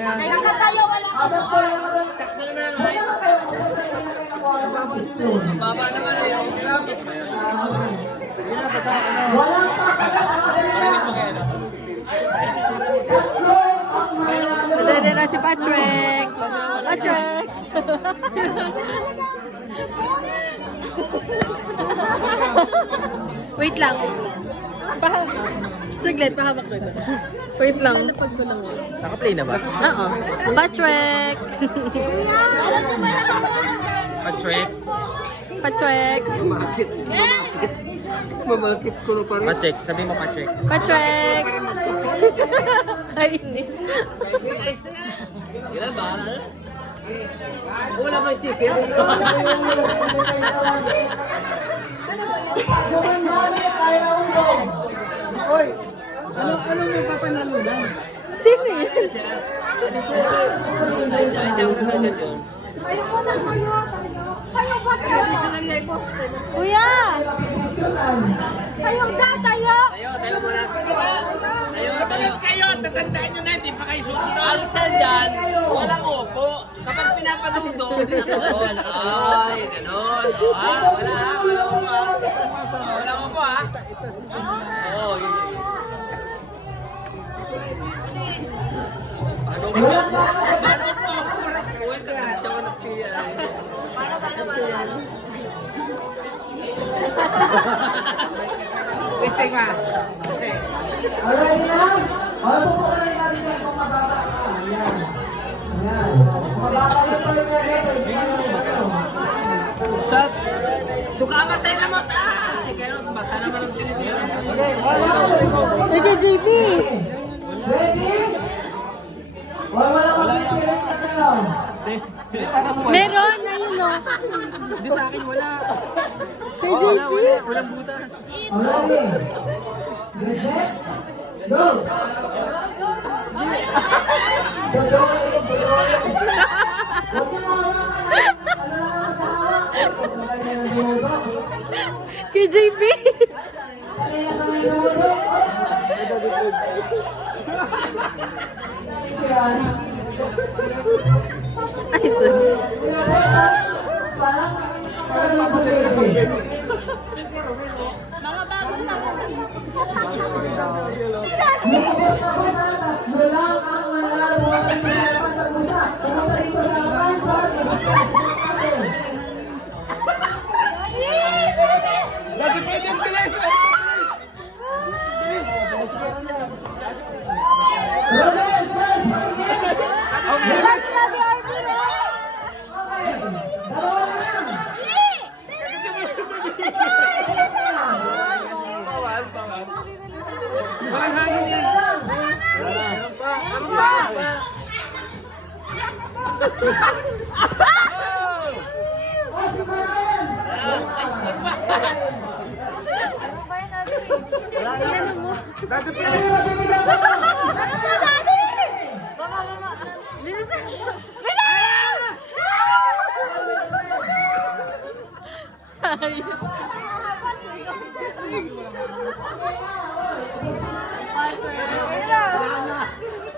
Kailangan tayo, wala ka. Sakto naman ang height. Baba naman eh. Okay lang. Dede na si Patrick. Patrick. Wait lang. Saglit, pahamak ko ito. Wait lang. Naka-play na ba? Oo. Patrick. Patrick. Patrick. Mamakit ko na pa rin. Patrick. Sabi mo Patrick. Patrick. Kainin. Ilan ba? Wala may chicken. Hoy! Ano mo papanalunan? Sino yun? Kayo po na kayo. Kayo ba tayo? Kuya! Kayo ba tayo? Tayo muna. Kayo, tatandaan nyo na, hindi pa kayo susunod. Ang style dyan, walang upo. Kapag pinapadudo, ay, ganon. Walang upo ha. Walang upo ha. Oo, yun. Paano upo? Uy, kakantsaw na piya. Listing ma. Alright yan. Pupukunin natin yan kung mababa ka. Yan. Yan. Mababa yung Sat. Dukamatay na mo ta. Ganun, bata naman ang tinitira mo. Nagka JP. Ready? Wala ko pipilit na kayo. Meron, ayun o. Hindi sa akin, wala. Kay JP. Walang butas. Alright. Reset. Go. Kay JP. Ay, sorry. Walang hangin yan. Meron pa. Sayang.